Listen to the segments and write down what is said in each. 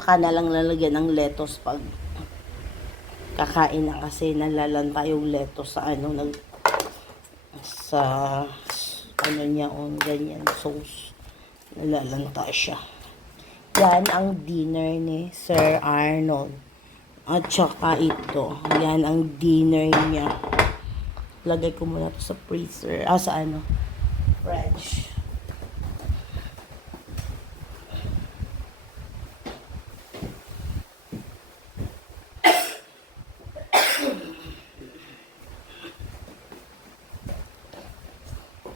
Saka na lang lalagyan ng lettuce pag kakain na kasi nalalanta yung lettuce sa ano, sa ano niya on ganyan sauce. Nalalanta siya. Yan ang dinner ni Sir Arnold. At saka ito. Yan ang dinner niya. Lagay ko muna to sa freezer. Sa ano? Fridge.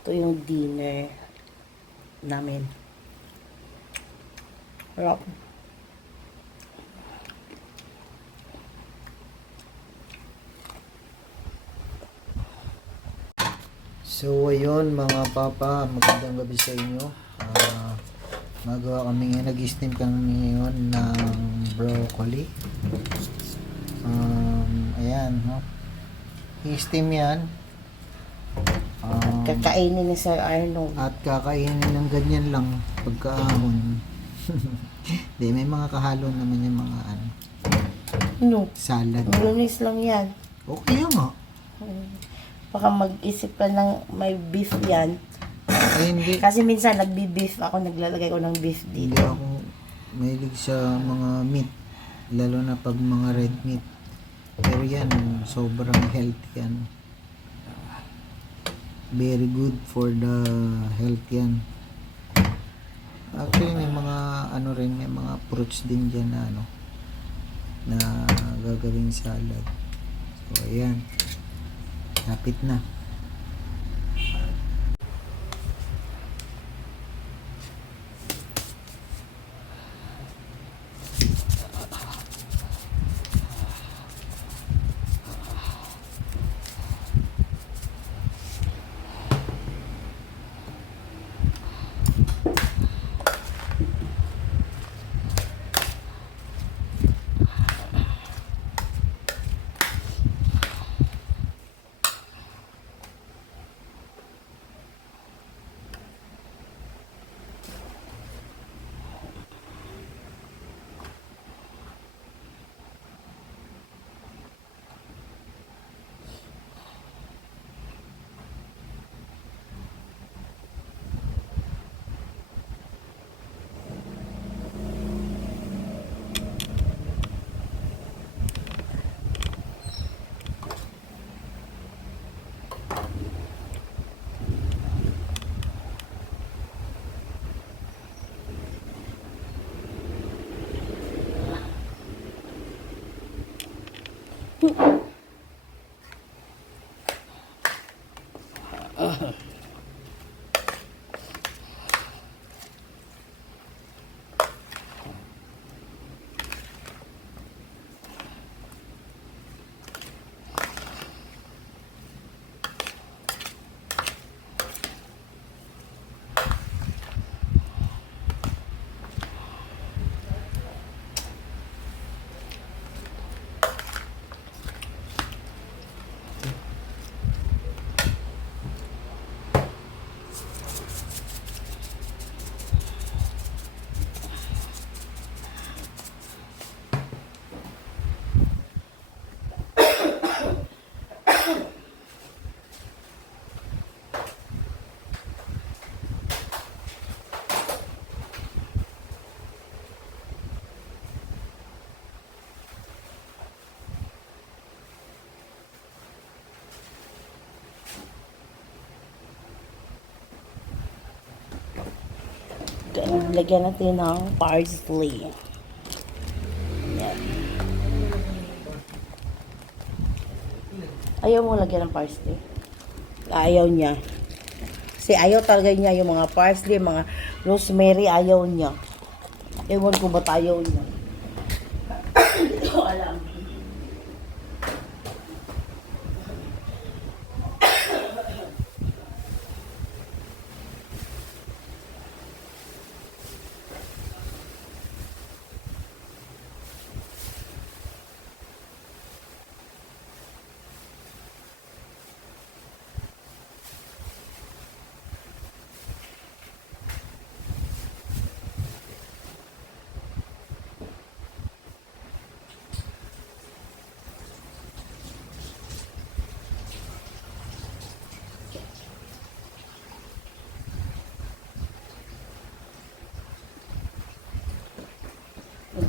Ito yung dinner namin. Sarap. So ayun mga papa, magandang gabi sa inyo. Magawa kami ngayon, nag-steam kami ngayon ng broccoli. Ayan, no? I-steam yan. Kakainin ni Sir Arnold. At kakainin ng ganyan lang pagkaahon. Di, may mga kahalo naman yung mga ano, No. salad. Lunis lang yan. Okay nga. Baka mag-isip ka ng may beef yan. Ay, hindi. Kasi minsan nagbi-beef ako, naglalagay ko ng beef Hindi dito. ako mahilig sa mga meat. Lalo na pag mga red meat. Pero yan, sobrang healthy yan. Very good for the health yan. Actually, may mga ano rin, may mga fruits din dyan na ano, na gagawing salad. So, ayan. Lapit na. Lagyan natin ng parsley. Yan. Ayaw mo lagyan ng parsley? Ayaw niya. Kasi ayaw talaga niya yung mga parsley, mga rosemary, ayaw niya. Ewan ko ba't ayaw niya. Hindi ko alam.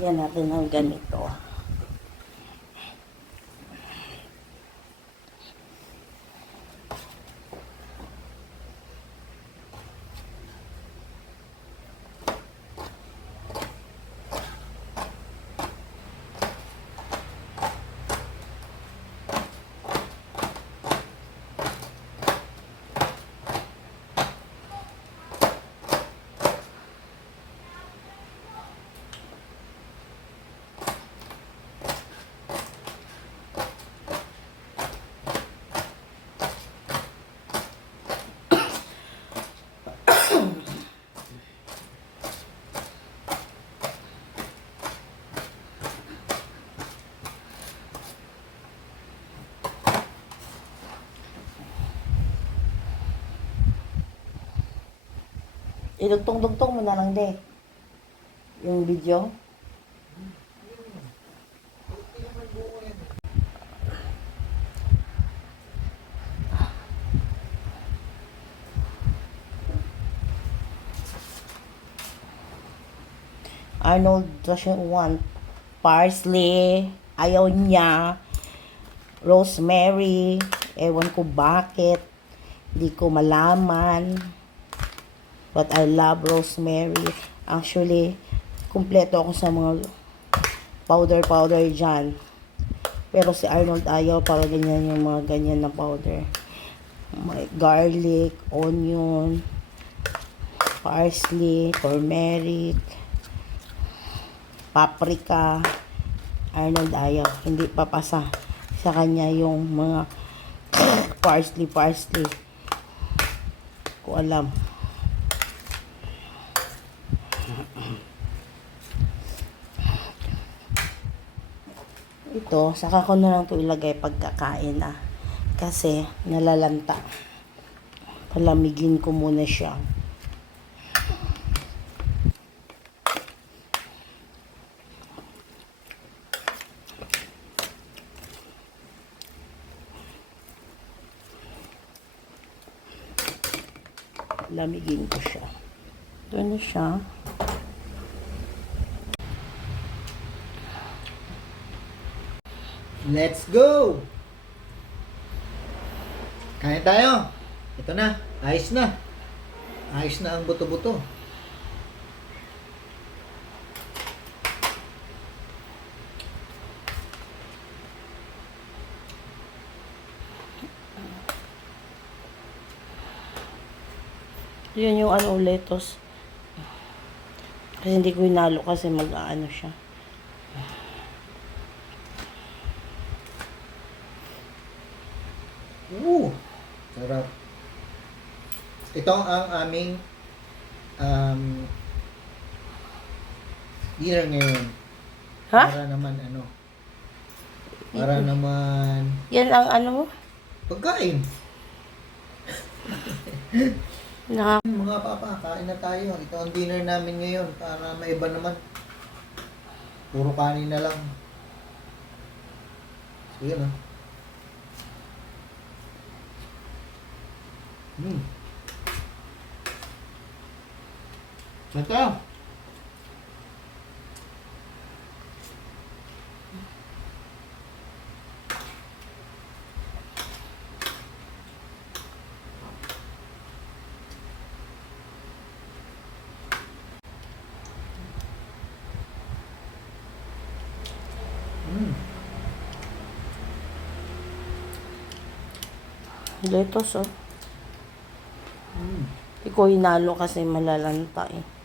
Lagyan natin ng ganito. Idugtong-dugtong mo na lang, de. Yung video. Arnold doesn't want parsley. Ayaw niya. Rosemary. Ewan ko bakit. Hindi ko malaman. But I love rosemary. Actually, kumpleto ako sa mga powder dyan. Pero si Arnold ayaw para ganyan yung mga ganyan na powder. May garlic, onion, parsley, turmeric, paprika. Arnold ayaw. Hindi papasa sa kanya yung mga parsley. Ko alam. Ito, saka ko na lang ito ilagay pagkakain kasi nalalanta. Palamigin ko muna siya. Lamigin ko siya. Ito na siya. Let's go! Kain tayo. Ito na. Ayos na. Ayos na ang buto-buto. Yun yung lettuce. Kasi hindi ko hinalo kasi mag-aano siya. Sarap. Ito ang aming dinner ngayon. Ha? Para naman Para naman Yan ang mo? pagkain. Naka Mga papa, kain na tayo. Ito ang dinner namin ngayon para maiba naman. Puro kanin na lang. So yun Ito. lettuce, Hindi ko hinalo kasi malalanta eh.